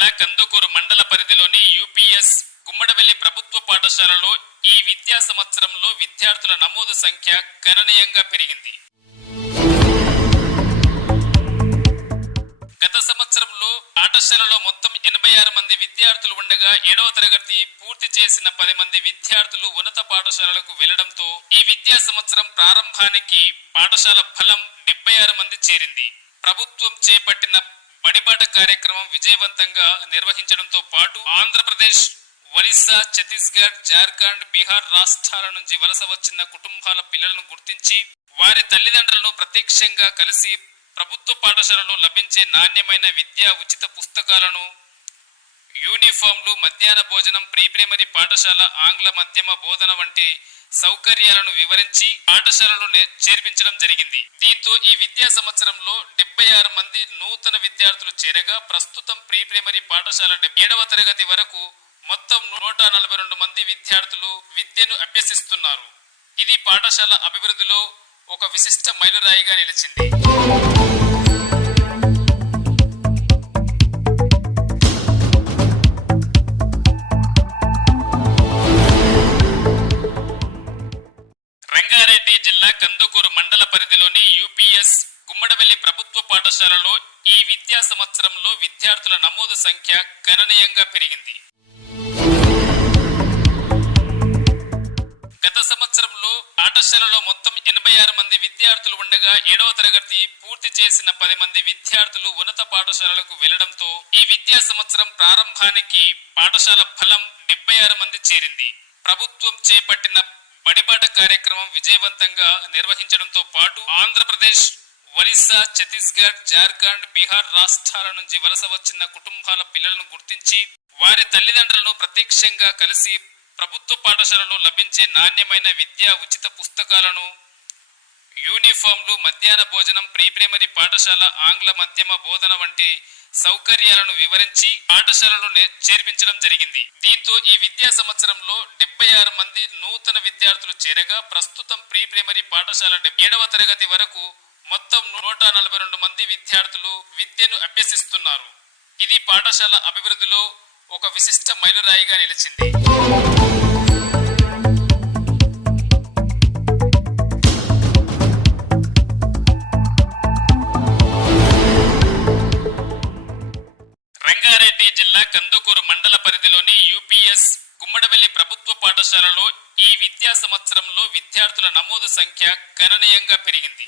జిల్లా కందుకూరు మండల పరిధిలోని యూపీఎస్ గుమ్మడవెల్లి ప్రభుత్వ పాఠశాలలో ఈ విద్యా సంవత్సరంలో విద్యార్థుల నమోదు సంఖ్య గణనీయంగా పెరిగింది. గత సంవత్సరంలో పాఠశాలలో మొత్తం 86 మంది విద్యార్థులు ఉండగా 7వ తరగతి పూర్తి చేసిన 10 మంది విద్యార్థులు ఉన్నత పాఠశాలలకు వెళ్లడంతో ఈ విద్యా సంవత్సరం ప్రారంభానికి పాఠశాల బలం 76 మంది చేరింది. ప్రభుత్వం చేపట్టిన బడిబాట కార్యక్రమం విజయవంతంగా నిర్వహించడంతో పాటు ఆంధ్రప్రదేశ్, ఒరిస్సా, ఛత్తీస్గఢ్, జార్ఖండ్, బీహార్ రాష్ట్రాల నుంచి వలస వచ్చిన కుటుంబాల పిల్లలను గుర్తించి వారి తల్లిదండ్రులను ప్రత్యక్షంగా కలిసి ప్రభుత్వ పాఠశాలలో లభించే నాణ్యమైన విద్యా ఉచిత పుస్తకాలను, యూనిఫామ్లు, మధ్యాహ్న భోజనం, ప్రీ ప్రైమరీ పాఠశాల, ఆంగ్ల మాధ్యమ బోధన వంటి సౌకర్యాలను వివరించి పాఠశాలలో చేర్పించడం జరిగింది. దీంతో ఈ విద్యా సంవత్సరంలో 76 మంది నూతన విద్యార్థులు చేరగా ప్రస్తుతం ప్రీ ప్రైమరీ పాఠశాల 7వ తరగతి వరకు మొత్తం 142 మంది విద్యార్థులు విద్యను అభ్యసిస్తున్నారు. ఇది పాఠశాల అభివృద్ధిలో ఒక విశిష్ట మైలురాయిగా నిలిచింది. రంగారెడ్డి జిల్లా కందుకూరు మండల పరిధిలోని యూపీఎస్ గుమ్మడవెల్లి ప్రభుత్వ పాఠశాలలో ఈ విద్యా సంవత్సరంలో విద్యార్థుల నమోదు సంఖ్య గణనీయంగా పెరిగింది. గత సంవత్సరంలో పాఠశాలలో మొత్తం 86 మంది విద్యార్థులు ఉండగా 7వ తరగతి పూర్తి చేసిన 10 మంది విద్యార్థులు ఉన్నత పాఠశాలలకు వెళ్లడంతో ఈ విద్యా సంవత్సరం ప్రారంభానికి పాఠశాల బలం 76 మంది చేరింది. ప్రభుత్వం చేపట్టిన బడిబాట కార్యక్రమం విజయవంతంగా నిర్వహించడంతో పాటు ఆంధ్రప్రదేశ్, ఒరిస్సా, ఛత్తీస్గఢ్, జార్ఖండ్, బీహార్ రాష్ట్రాల నుంచి వలస వచ్చిన కుటుంబాల పిల్లలను గుర్తించి వారి తల్లిదండ్రులను ప్రత్యక్షంగా కలిసి ప్రభుత్వ పాఠశాలలో లభించే నాణ్యమైన విద్యా ఉచిత పుస్తకాలను, యూనిఫామ్లు, మధ్యాహ్న భోజనం, ప్రీ ప్రైమరీ పాఠశాల, ఆంగ్ల మాధ్యమ బోధన వంటి సౌకర్యాలను వివరించి పాఠశాలలో చేర్పించడం జరిగింది. దీంతో ఈ విద్యా సంవత్సరంలో 76 మంది నూతన విద్యార్థులు చేరగా ప్రస్తుతం ప్రీ ప్రైమరీ పాఠశాల 7వ తరగతి వరకు మొత్తం 142 మంది విద్యార్థులు విద్యను అభ్యసిస్తున్నారు. ఇది పాఠశాల అభివృద్ధిలో ఒక విశిష్ట మైలురాయిగా నిలిచింది. రంగారెడ్డి జిల్లా కందుకూరు మండల పరిధిలోని యూపీఎస్ గుమ్మడవెల్లి ప్రభుత్వ పాఠశాలలో ఈ విద్యా సంవత్సరంలో విద్యార్థుల నమోదు సంఖ్య గణనీయంగా పెరిగింది.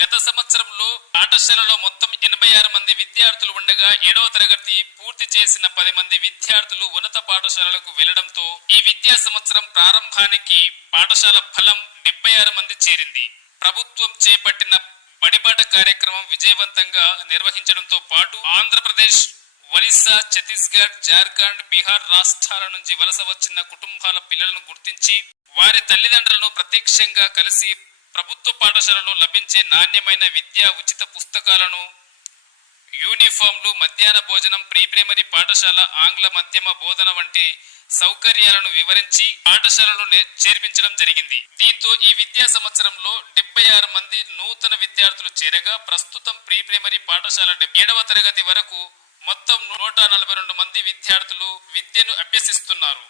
గత సంవత్సరంలో పాఠశాలలో మొత్తం 86 మంది విద్యార్థులు ఉండగా 7వ తరగతి పూర్తి చేసిన 10 మంది విద్యార్థులు ఉన్నత పాఠశాలలకు వెళ్లడంతో ఈ విద్యా సంవత్సరం ప్రారంభానికి పాఠశాల బలం 76 మంది చేరింది. ప్రభుత్వం చేపట్టిన బడిబాట కార్యక్రమం విజయవంతంగా నిర్వహించడంతో పాటు ఆంధ్రప్రదేశ్, ఒరిస్సా, ఛత్తీస్గఢ్, జార్ఖండ్, బీహార్ రాష్ట్రాల నుంచి వలస వచ్చిన కుటుంబాల పిల్లలను గుర్తించి వారి తల్లిదండ్రులను ప్రత్యక్షంగా కలిసి ప్రభుత్వ పాఠశాలలో లభించే నాణ్యమైన విద్యా ఉచిత పుస్తకాలను, యూనిఫామ్లు, మధ్యాహ్న భోజనం, ప్రీ ప్రైమరీ పాఠశాల, ఆంగ్ల మాధ్యమ బోధన వంటి సౌకర్యాలను వివరించి పాఠశాలలో చేర్పించడం జరిగింది. దీంతో ఈ విద్యా సంవత్సరంలో 76 మంది నూతన విద్యార్థులు చేరగా ప్రస్తుతం ప్రీ ప్రైమరీ పాఠశాల 7వ తరగతి వరకు మొత్తం 142 మంది విద్యార్థులు విద్యను అభ్యసిస్తున్నారు.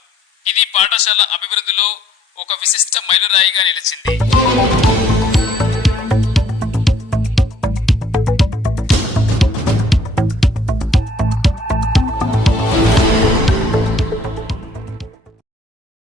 ఇది పాఠశాల అభివృద్ధిలో ఒక విశిష్ట మైలురాయిగా నిలిచింది.